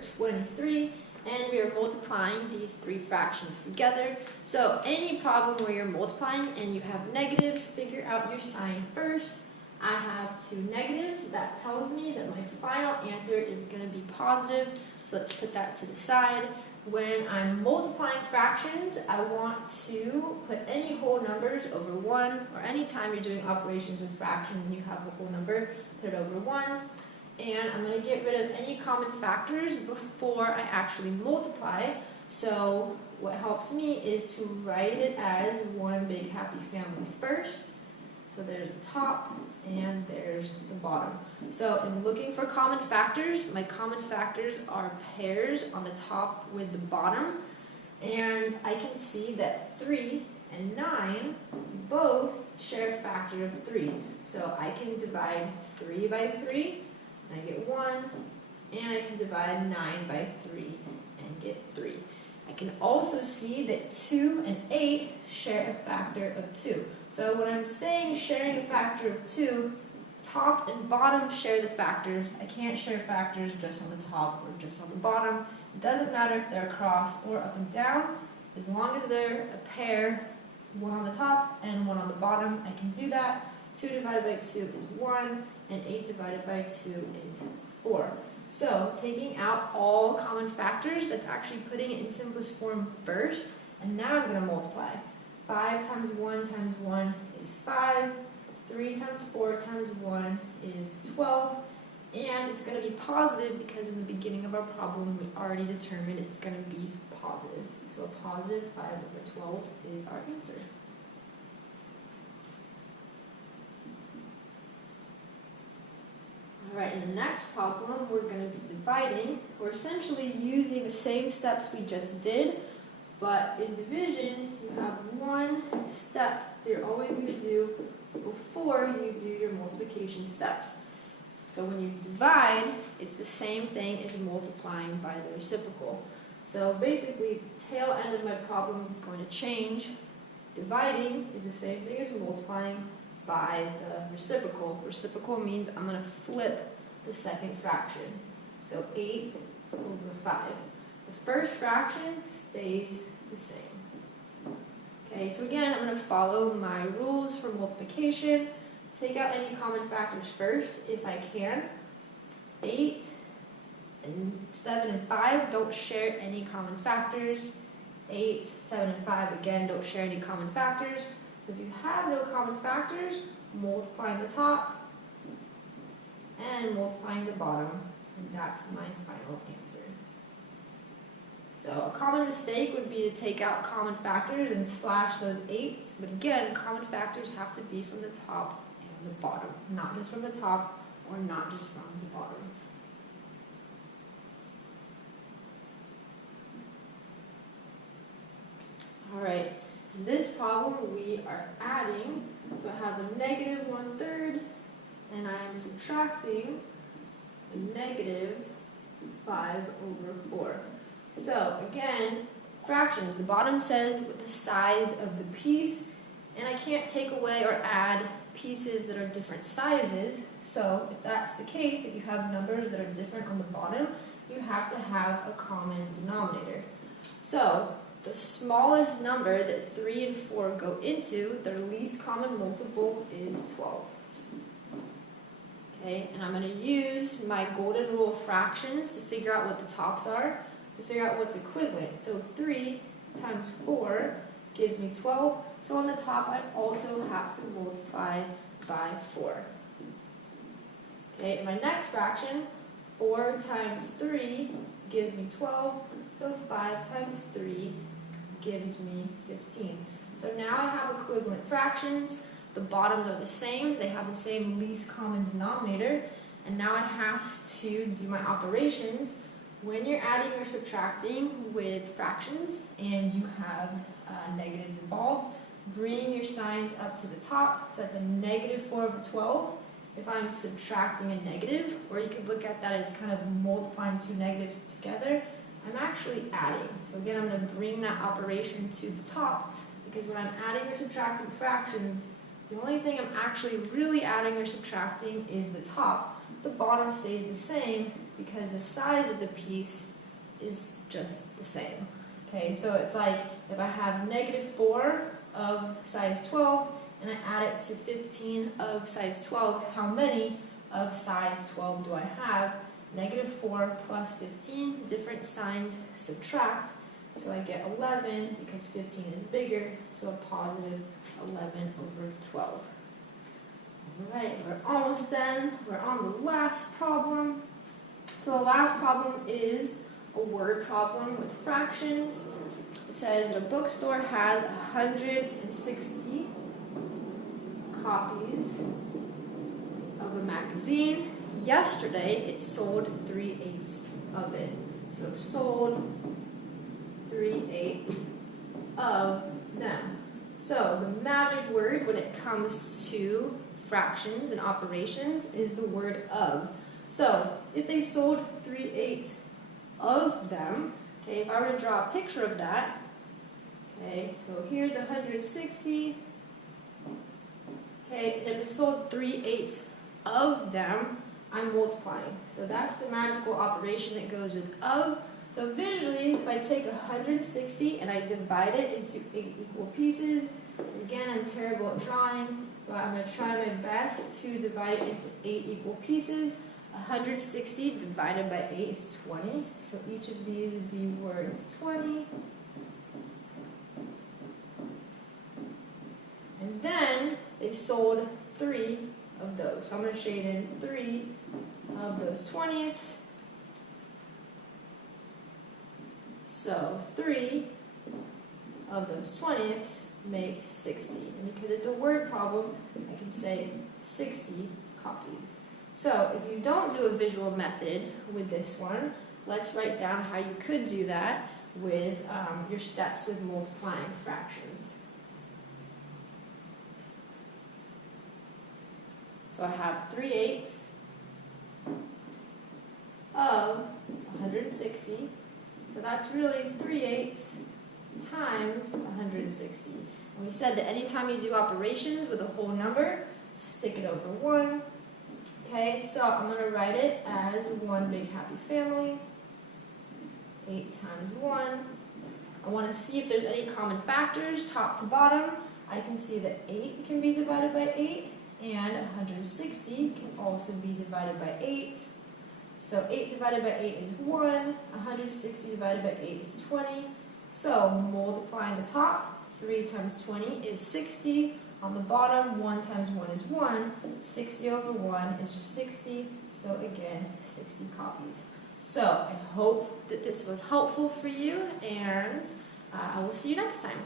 23, and we are multiplying these three fractions together. So any problem where you're multiplying and you have negatives, figure out your sign first. I have two negatives. That tells me that my final answer is going to be positive. So let's put that to the side. When I'm multiplying fractions, I want to put any whole numbers over 1, or anytime you're doing operations with fractions and you have a whole number, put it over 1. And I'm going to get rid of any common factors before I actually multiply. So what helps me is to write it as one big happy family first. So there's the top and there's the bottom. So in looking for common factors, my common factors are pairs on the top with the bottom. And I can see that 3 and 9 both share a factor of 3. So I can divide 3 by 3, and I get 1, and I can divide 9 by 3 and get 3. I can also see that 2 and 8 share a factor of 2. So when I'm saying sharing a factor of 2, top and bottom share the factors. I can't share factors just on the top or just on the bottom. It doesn't matter if they're across or up and down. As long as they're a pair, one on the top and one on the bottom, I can do that. 2 divided by 2 is 1, and 8 divided by 2 is 4. So taking out all common factors, that's actually putting it in simplest form first. And now I'm going to multiply. 5 times 1 times 1 is 5. 3 times 4 times 1 is 12. And it's going to be positive because in the beginning of our problem, we already determined it's going to be positive. So a positive 5 over 12 is our answer. Alright, in the next problem, we're going to be dividing. We're essentially using the same steps we just did, but in division, you have one step that you're always going to do before you do your multiplication steps. So when you divide, it's the same thing as multiplying by the reciprocal. So basically, the tail end of my problem is going to change. Dividing is the same thing as multiplying by the reciprocal. Reciprocal means I'm going to flip the second fraction. So 8 over 5. The first fraction stays the same. Okay, so again, I'm going to follow my rules for multiplication. Take out any common factors first, if I can. 8 and 7 and 5 don't share any common factors. 8, 7, and 5, again, don't share any common factors. So if you have no common factors, multiplying the top and multiplying the bottom, and that's my final answer. So a common mistake would be to take out common factors and slash those 8s, but again, common factors have to be from the top and the bottom, not just from the top or not just from the bottom. Alright, in this problem we are adding, so I have a negative 1/3, and I am subtracting a negative 5 over 4. So again, fractions, the bottom says the size of the piece, and I can't take away or add pieces that are different sizes. So if that's the case, if you have numbers that are different on the bottom, you have to have a common denominator. So the smallest number that 3 and 4 go into, their least common multiple is 12. Okay, and I'm going to use my golden rule of fractions to figure out what the tops are, to figure out what's equivalent. So 3 times 4 gives me 12. So on the top, I also have to multiply by 4. Okay, in my next fraction, 4 times 3 gives me 12. So 5 times 3 gives me 15. So now I have equivalent fractions. The bottoms are the same. They have the same least common denominator. And now I have to do my operations. When you're adding or subtracting with fractions and you have negatives involved, bring your signs up to the top. So that's a negative 4 over 12. If I'm subtracting a negative, or you could look at that as kind of multiplying two negatives together, I'm actually adding. So again, I'm going to bring that operation to the top, because when I'm adding or subtracting fractions, the only thing I'm actually really adding or subtracting is the top. The bottom stays the same, because the size of the piece is just the same. Okay, so it's like if I have -4 of size 12 and I add it to 15 of size 12, how many of size 12 do I have? -4 plus 15, different signs subtract, so I get 11 because 15 is bigger, so a positive 11 over 12. Alright, we're almost done. We're on the last problem. So the last problem is a word problem with fractions. It says that a bookstore has 160 copies of a magazine. Yesterday, it sold 3/8 of it. So it sold 3/8 of them. So the magic word when it comes to fractions and operations is the word of. So if they sold 3/8 of them, okay, if I were to draw a picture of that, okay, so here's 160, okay, and if it sold 3/8 of them, I'm multiplying. So that's the magical operation that goes with of. So visually, if I take 160 and I divide it into 8 equal pieces, so again, I'm terrible at drawing, but I'm going to try my best to divide it into 8 equal pieces. 160 divided by 8 is 20, so each of these would be worth 20. And then they sold 3 of those. So I'm going to shade in 3 of those 20ths. So 3 of those 20ths make 60. And because it's a word problem, I can say 60 copies. So if you don't do a visual method with this one, let's write down how you could do that with your steps with multiplying fractions. So I have 3/8 of 160. So that's really 3/8 times 160. And we said that anytime you do operations with a whole number, stick it over 1. Okay, so I'm going to write it as one big happy family. 8 times 1. I want to see if there's any common factors, top to bottom. I can see that 8 can be divided by 8, and 160 can also be divided by 8. So 8 divided by 8 is 1. 160 divided by 8 is 20. So multiplying the top, 3 times 20 is 60. On the bottom, 1 times 1 is 1. 60 over 1 is just 60. So again, 60 copies. So I hope that this was helpful for you, and I will see you next time.